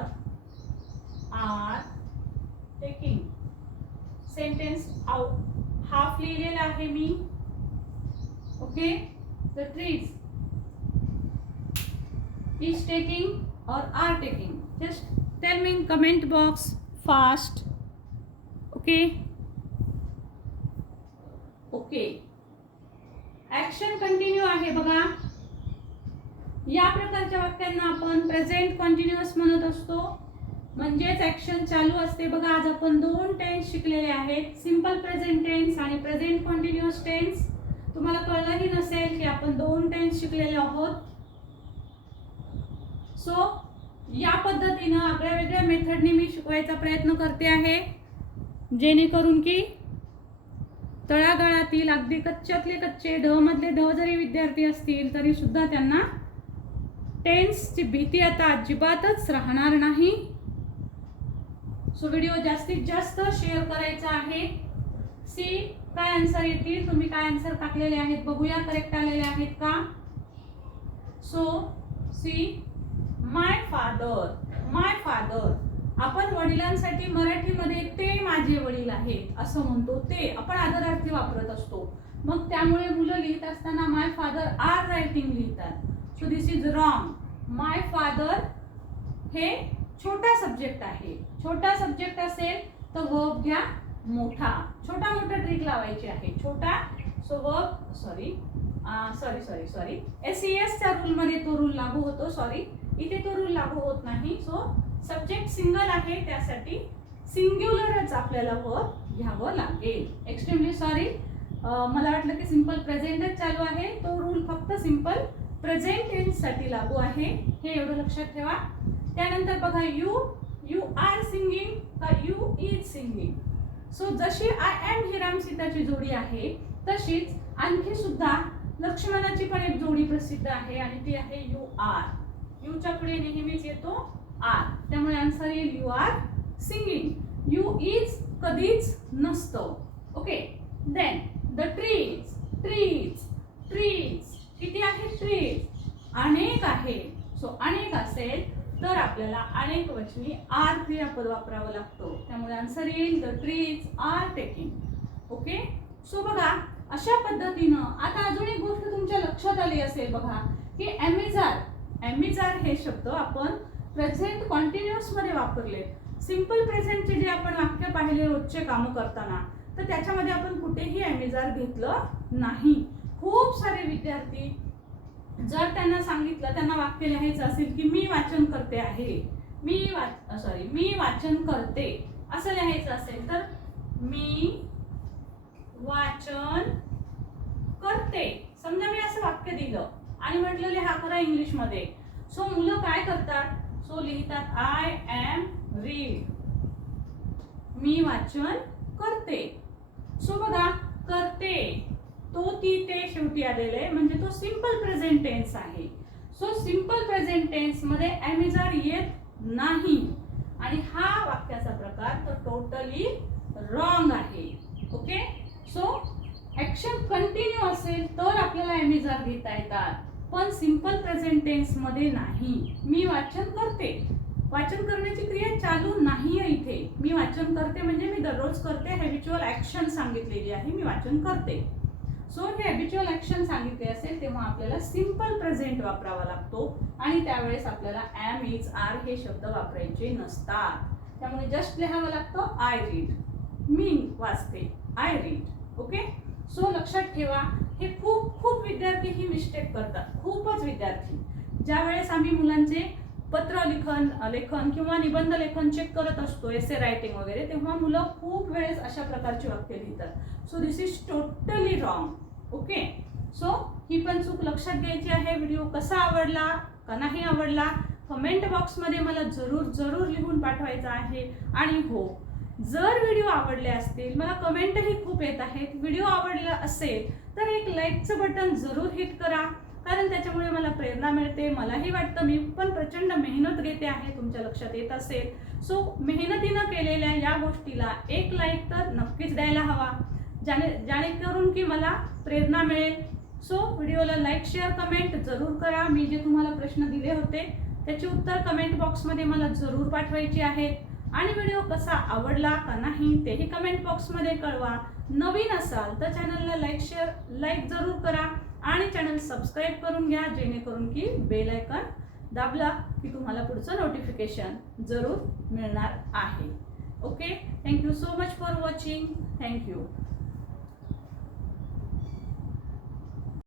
are taking. Sentence half लिहिलेला आहे मी. Okay, the trees is taking और are taking. Just tell me in comment box fast. Okay, okay, action continue आहे. बघा, या प्रकारच्या वाक्यांना आपण present कॉन्टिन्युअस म्हणत असतो, म्हणजेच ऍक्शन चालू असते. बघा, आज आपण दोन टेन्स शिकलेले आहेत, सिंपल प्रेझेंट टेन्स आणि प्रेझेंट कॉन्टिन्युअस टेन्स. तुम्हाला कळलंही नसेल की आपण दोन टेन्स शिकलेले आहोत. सो या पद्धतीनं आपल्या वेगळ्या मेथडने मी शिकवायचा प्रयत्न करते आहे, जेणेकरून की तळागाळातील अगदी कच्च्यातले कच्चे, ढ मधले ढ जरी विद्यार्थी असतील तरी सुद्धा त्यांना टेन्सची भीती आता अजिबातच राहणार नाही. सो व्हिडिओ जास्तीत जास्त शेअर करायचा आहे. सी काय आन्सर येतील, तुम्ही काय आन्सर टाकलेले आहेत बघूया, करेक्ट आलेले आहेत का. So see my father. My father आपण वडिलांसाठी मराठीमध्ये ते माझे वडील आहेत असं म्हणतो, ते आपण आदरार्थी वापरत असतो. मग त्यामुळे मुलं लिहित असताना माय फादर आर रायटिंग लिहितात. So this is wrong. My father हे छोटा सब्जेक्ट आहे. छोटा सब्जेक्ट असेल तर वर्ब घ्या मोठा. छोटा मोठा ट्रिक लावायची आहे. छोटा सो वर्ब सॉरी SES च्या रूल मध्ये तो रूल लागू होतो. सॉरी इथे तो रूल लागू होत नाही. सो सब्जेक्ट सिंगल आहे त्यासाठी सिंग्युलरच आपल्याला वर्ब घ्यावं लागेल. एक्स्ट्रीमली सॉरी, मला वाटलं की सिंपल प्रेझेंटच चालू आहे. तो रूल फक्त सिंपल प्रेझेंट टेन्स साठी लागू आहे, हे एवढं लक्षात ठेवा. त्यानंतर बघा यू आर सिंगिंग का यू इज सिंगिंग. सो जशी आय एम ही राम सीताची जोडी आहे तशीच आणखी सुद्धा लक्ष्मणाची पण एक जोडी प्रसिद्ध आहे आणि ती आहे यू आर. यूच्या पुढे नेहमीच येतो आर, त्यामुळे आन्सर येईल you are singing. You is कधीच नसतं. ओके. देन द ट्रीज किती आहे? ट्रीज अनेक आहे. सो अनेक असेल तर आपल्याला अनेक वचनी आर क्रियापद वापरावं लागतो, त्यामुळे आन्सर येईल the trees are taking. Okay. So बघा अशा पद्धतीनं आता अजून एक गोष्ट तुमच्या लक्षात आली असेल बघा की एमिजार हे शब्द आपण प्रेझेंट कॉन्टिन्युअस मध्ये वापरले. सिंपल प्रेझेंटचे जे आपण वाक्य पाहिले रोजचे कामं करताना, तर त्याच्यामध्ये आपण कुठेही एमिजार घेतलं नाही. खूप सारे विद्यार्थी जर त्यांना सांगितलं, त्यांना वाक्य लिहायचं असेल की मी वाचन करते आहे, मी वाचन करते असं लिहायचं असेल तर मी वाचन करते. समजा मी असं वाक्य दिलं आणि म्हटलं लिहा करा इंग्लिश मध्ये. सो मुलं काय करतात? सो लिहितात आय एम रीड, मी वाचन करते. सो बघा करते, तो ती ते शेवटी आलेले म्हणजे तो सिंपल प्रेझेंट टेन्स आहे. सो सिंपल प्रेझेंट टेन्स मध्ये एमिजार येत नाही आणि हा वाक्याचा प्रकार तो टोटली रॉंग आहे. ओके. सो ऍक्शन कंटिन्यू असेल तर आपल्याला एमिजार घेता येतात, पण सिंपल प्रेझेंट टेन्स मध्ये नाही. मी वाचन करते, वाचन करण्याची क्रिया चालू नाहीये इथे. मी वाचन करते म्हणजे मी दररोज करते, हॅबिच्युअल ऍक्शन सांगितलेली आहे, मी वाचन करते. सो हे हॅबिच्युअल ऍक्शन सांगितले असेल तेव्हा आपल्याला सिंपल प्रेझेंट वापरावा लागतो आणि त्यावेळेस आपल्याला एम इज आर हे शब्द वापरायचे नसतात. त्यामुळे जस्ट लिहावं लागतं आय रीड, मी वाचते, आय रीड. ओके. सो लक्षात ठेवा, हे खूप विद्यार्थी ही मिस्टेक करतात. खूपच विद्यार्थी ज्या वेळेस आम्ही मुलांचे पत्र लेखन किंवा निबंध लेखन चेक करत असतो, एसे रायटिंग वगैरे, तेव्हा मुलं खूप वेळेस अशा प्रकारची वाक्य लिहितात. So this is totally wrong. Okay. So ही पण चूक लक्षात घ्यायची आहे. व्हिडिओ कसा आवडला का नाही आवडला कमेंट बॉक्स मध्ये मला जरूर लिहून पाठवायचा आहे. आणि हो, जर व्हिडिओ आवडले असतील, मला कमेंटही खूप येत आहेत, व्हिडिओ आवडला असेल तर एक लाईकचं बटन जरूर हिट करा, कारण त्याच्यामुळे मला प्रेरणा मिळते. मलाही वाटतं मी पण प्रचंड मेहनत घेते आहे, तुमच्या लक्षात येत असेल. सो मेहनतीनं केलेल्या या गोष्टीला एक लाईक तर नक्कीच द्यायला हवा, जेणेकरून की मला प्रेरणा मिळेल. सो व्हिडिओला लाईक शेअर कमेंट जरूर करा. मी जे तुम्हाला प्रश्न दिले होते त्याचे उत्तर कमेंट बॉक्समध्ये मला जरूर पाठवायचे आहेत. आणि व्हिडिओ कसा आवडला का नाही तेही कमेंट बॉक्समध्ये कळवा. नवीन असाल तर चॅनलला लाईक जरूर करा आणि चॅनल सबस्क्राईब करून घ्या, जेणेकरून की बेल आयकॉन दाबला की तुम्हाला पुढचं नोटिफिकेशन जरूर मिळणार आहे. Okay. Thank you so much for watching. Thank you.